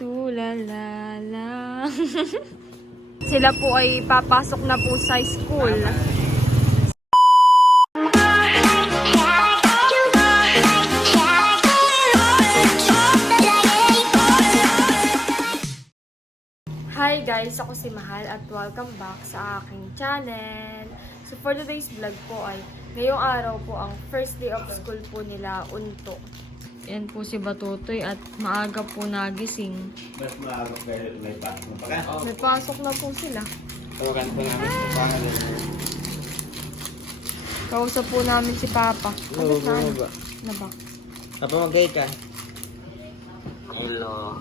Tulalala. Sila po ay papasok na po sa school. Hi guys! Ako si Mahal at welcome back sa aking channel. So for today's vlog po ay ngayong araw po ang first day of school po nila, Unto. Yan po si Batutoy at maaga po nagising. Mas maaga pero may pasok pa ka? May pasok na po sila. Tawagan po namin sa pangalan. Kausap po namin si Papa. Ano saan? ba? Na ba? Papa, mag-gay ka? Hello.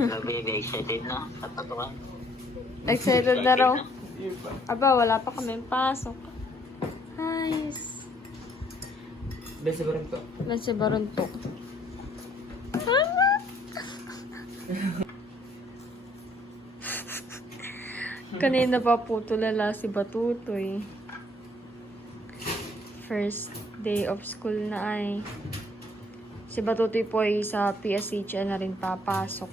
Nabibig excited na sa patukan. Excited na raw. Aba, wala pa kami pasok. Nice. Besa ba rin to? Nasa Baronto. Kanina pa po tulala si Batutoy. First day of school na ay. Si Batutoy po ay sa PSH na rin papasok.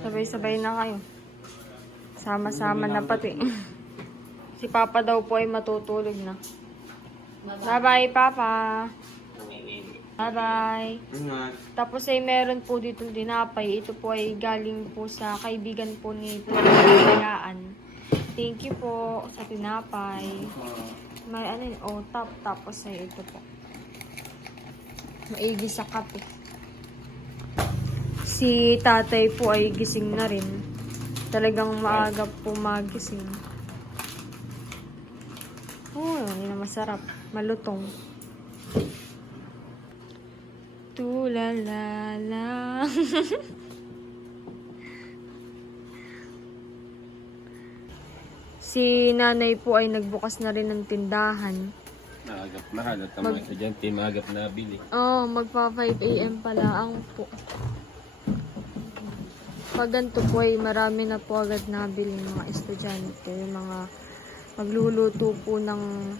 Sabay-sabay na kayo. Sama-sama na pati. Si Papa daw po ay matutulog na. Bye-bye, Papa. Bye-bye. Tapos ay meron po dito dinapay. Ito po ay galing po sa kaibigan po ni Tulayaan. Thank you po sa tinapay. May ano yun, tap. Tapos ay ito po. Maigi sa kape. Si tatay po ay gising na rin. Talagang maaga po magising. Oh, yun na masarap. Malutong. Tulalala. Si nanay po ay nagbukas na rin ng tindahan. Maagap na halat ang mga estudyante, maagap na bili. Oh, magpa 5 AM pala ang po. Pag ganito po ay marami na po agad nabili ng mga estudyante. Yung mga magluluto po ng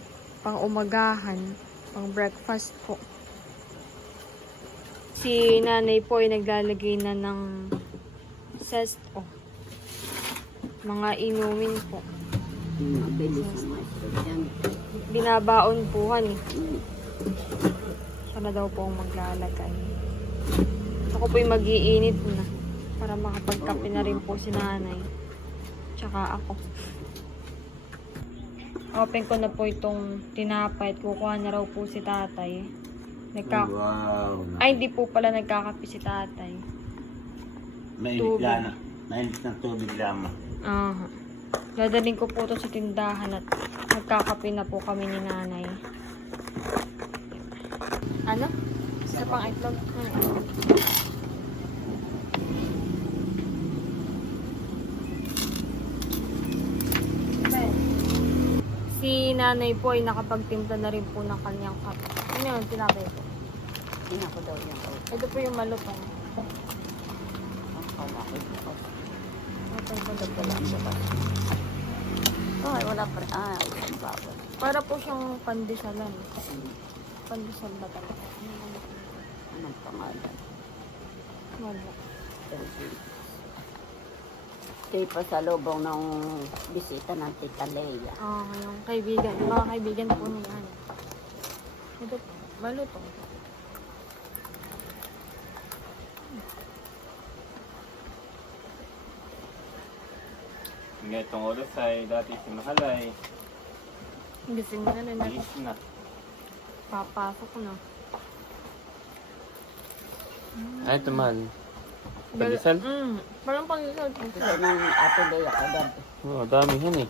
pang-umagahan, pang-breakfast po. Si nanay po ay naglalagay na ng sesto. Mga inumin po. Mabilis na estudyante. Binabaon po han eh. Siya na daw po ang maglalagay. Ako po yung mag-iinit na para makapagkape na rin po si nanay. Tsaka ako. Open ko na po itong tinapay at kukuha na raw po si tatay. Wow. Ay, hindi po pala nagkakape si tatay. Mainit lang. Mainit ng tubig lamang. Aha. Dadaling ko po ito sa tindahan at magkakape na po kami ni nanay. Ano? Sa pang itlog? Si nanay po ay nakapagtimpla na rin po ng kanyang kape. Ano yun? Tinapay po. Hindi ko daw yan. Ito po yung malutong. Ang palaki ko. Matang pala. Ay, wala pa rin. Isang bawal. Para po siyang pandesalan. Pandesal ba talaga? Anong pangalan? Wala. Stay pa sa lubong ng bisita ng Tita Leia. Yung kaibigan. Mga kaibigan po niya. Ito po. Malutong. Ngayong oras ay dati si Mahalay. Gising na rin. Bilis na. Papasok na. Ay, tumal. Pandesal? Parang pandesal po. Kasi ng Ate Leia kagabi. Oo, dami yan eh.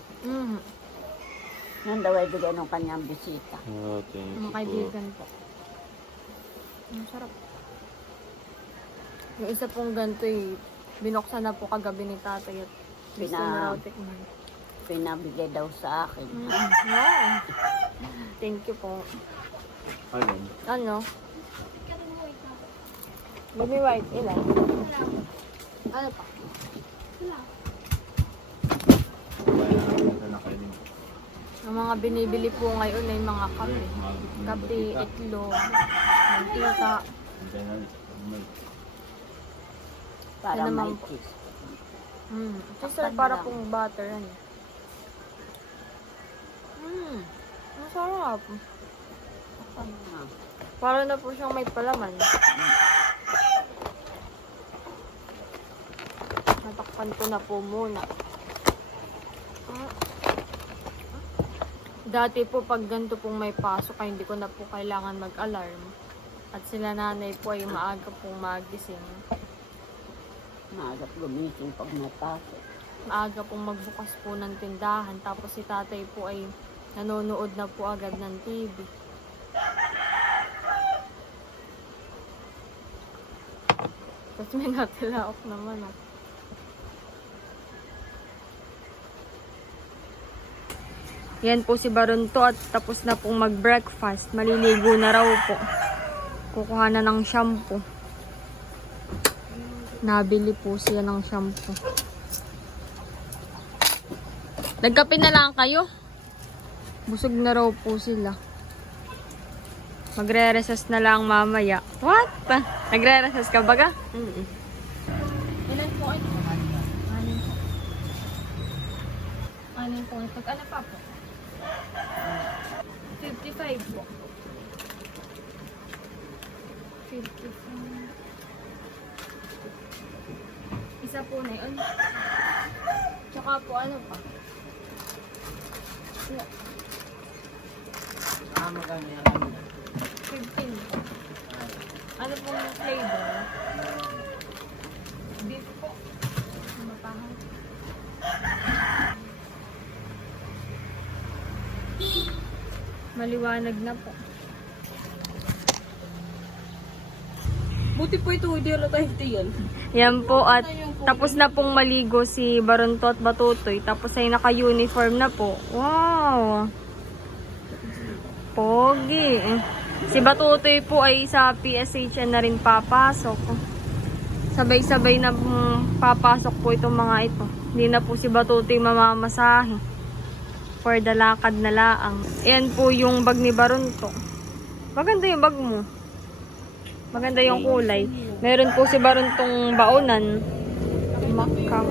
Yan daw ay bigay ng kanyang bisita. Okay. Mga kaibigan po. Ang sarap. Yung isa pong ganito binuksan na po kagabi ni tatay at gusto na raw tikman. Pinabigay daw sa akin. Wow. Thank you po. Ano? Ano? Baby white, ilan? Ano pa? Ang mga binibili po ngayon ay mga kape. Kape, itlog, mantika. Para Yan may naman po. cheese. Sister, Takpan para lang. pong butter. Ano? Ang sarap. Takpan na. Para na po siyang may palaman. Natakpan ko na po muna. Dati po pag ganito pong may pasok ay hindi ko na po kailangan mag-alarm. At sila nanay po ay maaga pong magising. Maagat gumising pag may pasok. Maaga pong magbukas po ng tindahan. Tapos si tatay po ay nanonood na po agad ng TV. Tapos may natilaok naman ah. Yan po si Baronto at tapos na pong mag-breakfast. Maliligo na raw po. Kukuha na ng shampoo. Nabili po siya ng shampoo. Nagkape na lang kayo? Busog na raw po sila. Magre-recess na lang mamaya. What? Nagre-recess ka baga? Ilan po ito? Anin po ito? Ano pa po? 55 po. 55. Isa po na yun. Tsaka po ano pa? Magkano yan? 15. Ano pong flavor? Beef po. Mapahan. Maliwanag na po. Buti po ito, hindi halata yan. Yan po at tapos na pong maligo si Baronto at Batutoy. Tapos ay naka-uniform na po. Wow! Pogi. Si Batutoy po ay sa PSH na rin papasok. Sabay-sabay na papasok po itong mga ito. Hindi na po si Batutoy mamamasahe. For the lakad na laang. Ayan po yung bag ni Baronto. Maganda yung bag mo. Maganda yung kulay. Meron po si Barontong baonan. Maka.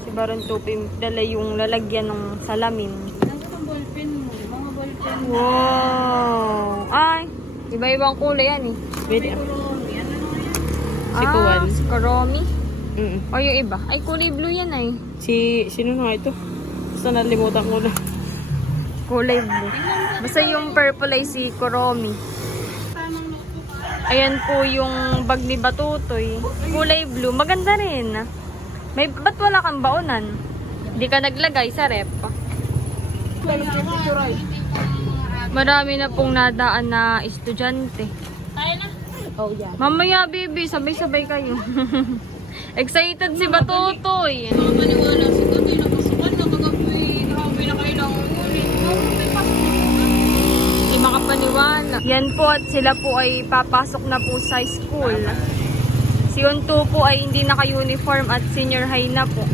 Si Baronto dala yung lalagyan ng salamin. Nasaan ang ballpen mo? Mga ballpen mo. Wow! Ay! Iba-ibang kulay yan eh. Pwede ako. Yan ano yan? Si Kuwan. Si Kuromi. O yung iba. Ay, kulay blue yan ay. Sino nga ito? Basta nalimutan ko na. Kulay blue. Basta yung purple ay si Kuromi. Ayan po yung bag ni Batutoy. Kulay blue. Maganda rin. Ba't wala kang baonan? Hindi ka naglagay sa rep. Marami na pong nadaan na estudyante. Oh, yeah. Mamaya, baby, sabay-sabay kayo. Excited si Batutoy. Maniwala si Totoy na pasukan na kagabi. Grabe na kayo lang ulit. Hindi makapaniwala. Yan po at sila po ay papasok na po sa school. Si Unto po ay hindi naka-uniform at senior high na po.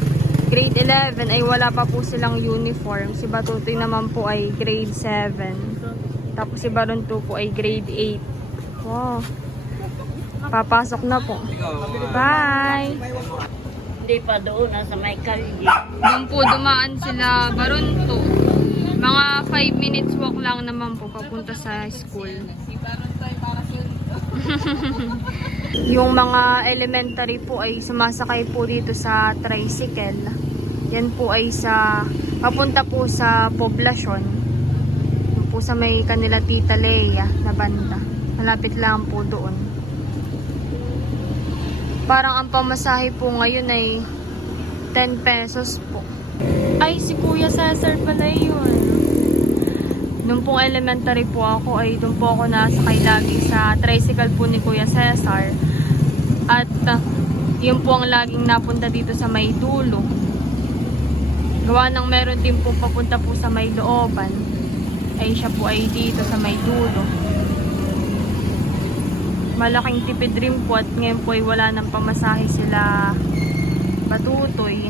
Grade 11 ay wala pa po silang uniform. Si Batutoy naman po ay grade 7. Tapos si Baronto po ay grade 8. Wow. Papasok na po. Bye! Hindi pa doon, nasa may kalye. Doon po dumaan sila Baronto. Mga 5 minutes walk lang naman po papunta sa school. Yung mga elementary po ay sumasakay po dito sa tricycle. Yan po ay papunta po sa poblasyon. Yan po sa may kanila Tita Leia na banda. Malapit lang po doon. Parang ang pamasahe po ngayon ay 10 pesos po. Ay, si Kuya Cesar pala yun. Nung pong elementary po ako ay doon po ako nasakay lagi sa tricycle po ni Kuya Cesar. At yun po ang laging napunta dito sa may dulo. Gawa ng meron din po papunta po sa may looban. Ay siya po ay dito sa may dulo. Malaking tipid rin po at ngayon po ay wala nang pamasahe sila Batutoy.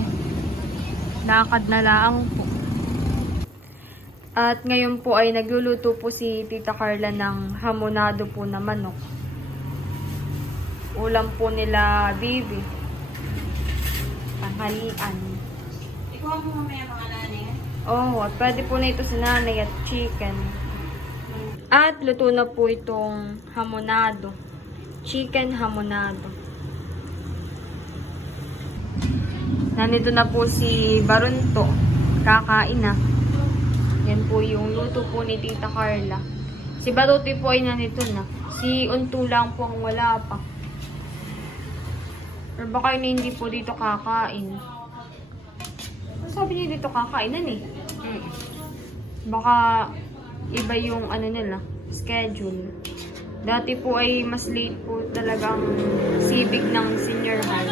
Lakad na lang po. At ngayon po ay nagluluto po si Tita Carla ng hamonado po na manok. Ulam po nila Bibi. Tanghalian. Ikaw mo mamaya mga nanay. Oh, at pwede po na ito sa nanay at chicken. At luto na po itong hamonado. Chicken hamonado. Nandito na po si Barunto. Kakain na. Yan po yung luto po ni Tita Carla. Si Batutoy po ay nandito na. Si Unto lang po ang wala pa. Pero baka yun hindi po dito kakain. Ano sabi niya dito kakainan eh? Baka iba yung ano nila, schedule. Dati po ay mas late po talagang sibig ng senior high.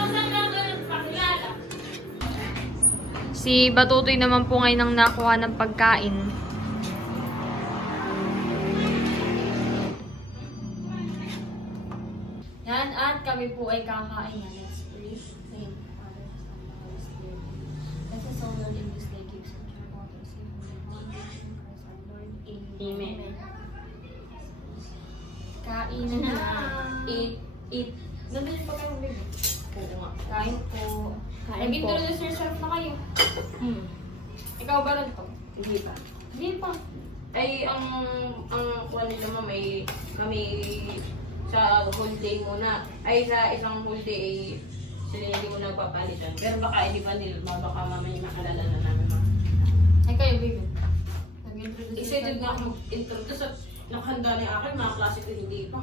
Si Batutoy naman po ngayon ang nakuha ng pagkain. Yan, at kami po ay kakain na. Let's pray. Ayan. Father, Son, and Holy Spirit. Let us all learn in this day, keep such your water, save one Christ our Lord. Amen. Kain na. Eat. Nandun pa kayo, baby. Oo nga. Kain po. Nag-introduce yourself na kayo. Ikaw ba lang to? Hindi pa. Hindi pa. Ay, ang kuha nila ma'am ay kami sa whole day muna. Ay, sa isang whole day ay sila hindi mo nagpapalitan. Pero baka hindi pa nila, baka mamaya makalala na namin ma'am. Ay kayo, baby. Nag-introduce Excited na ako introduce at nakahanda na yung akin, mga klase ko hindi pa.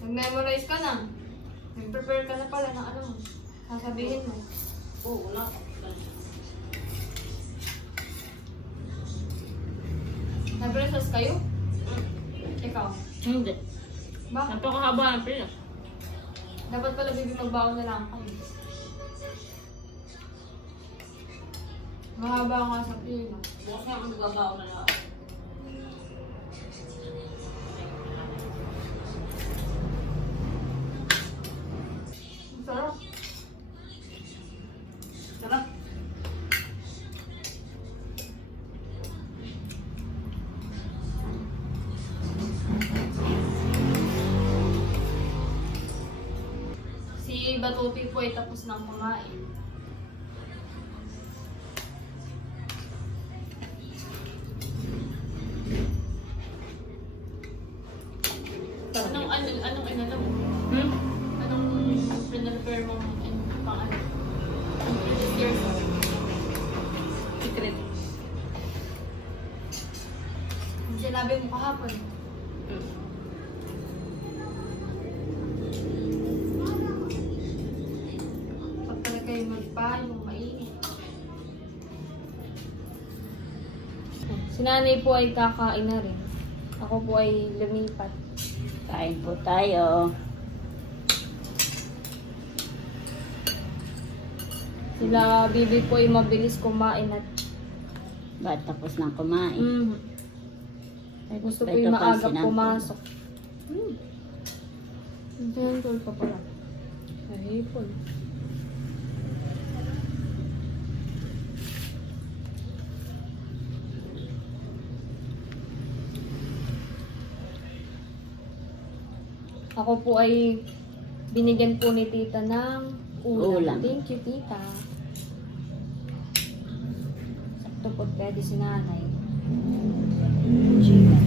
Mag-memorize ka na. Mag-prepare ka na pala ng ano mo. Sasabihin mo. Oo, na. Nag-recess kayo? Ikaw? Hindi. Bakit? Napakahaba ng pila. Dapat pala baby magbaon na lang kayo. Mahaba nga sa pila. Bukas nga kung magbabaw na lang. Sarap. Sarap. Si Batutoy po ay tapos ng kumain. Anong inano mo? Anong pinag-prepare mo pang ano? Introduce yourself. Secret. Ang sinabi mo kahapon. Pag pala kayo magpayong mainit. Si nanay po ay kakain na rin. Ako po ay lumipat. Kain po tayo. Sila Bibi po ay mabilis kumain at Ba't tapos ng kumain? ay gusto po Ito yung pa maaga sinabi. pumasok. Ang pa pala. Ay, po. Ako po ay binigyan po ni tita ng ulam. Ulam. Thank you, tita. Sakto po pwede si nanay. Chicken.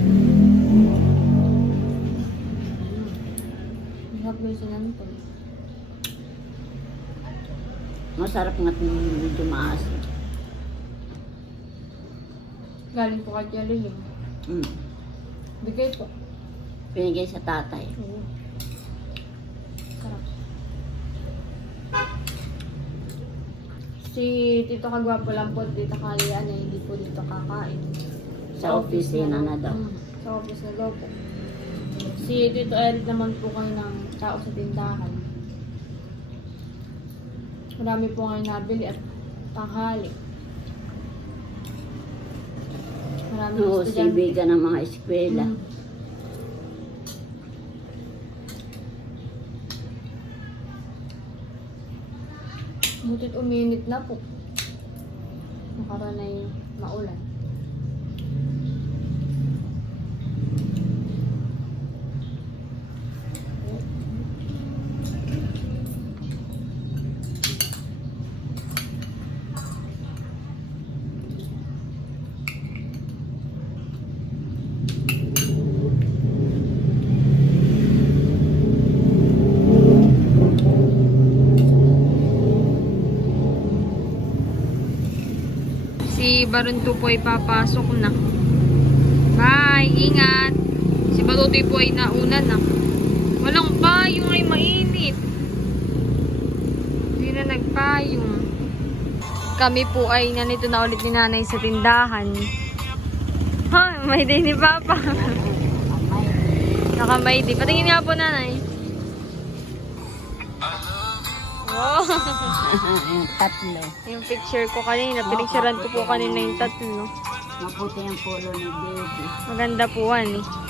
Hirap mo yung sinantol. Masarap nga medyo maasim. Galing po kay Jaliling. Bigay po. Pinigay sa tatay. Oo. Sarap. Si Tito Kagwapo lang po, Tito Kalian ay hindi po dito kakain. Sa opisina na daw. Sa office na daw po. Si Tito Eric naman po kayo ng tao sa tindahan. Marami po ngayon nabili at tanghali. Marami Oo, sibigan ng mga eskwela. Butit uminit na po. Nakaroon na yung maulan. Baron 2 po ay papasok na. Bye! Ingat! Si Batutoy po ay nauna na. Walang payong ay mainit. Hindi na nagpayong. Kami po ay nanito na ulit ni nanay sa tindahan. Ha? May day ni Papa. Nakamay day. Patingin nga po nanay. Wow! Yung tatlo. Yung picture ko kanina. Pinicturean ko po kanina yung tatlo. Maputi ang pulo ni baby. Maganda po yan eh.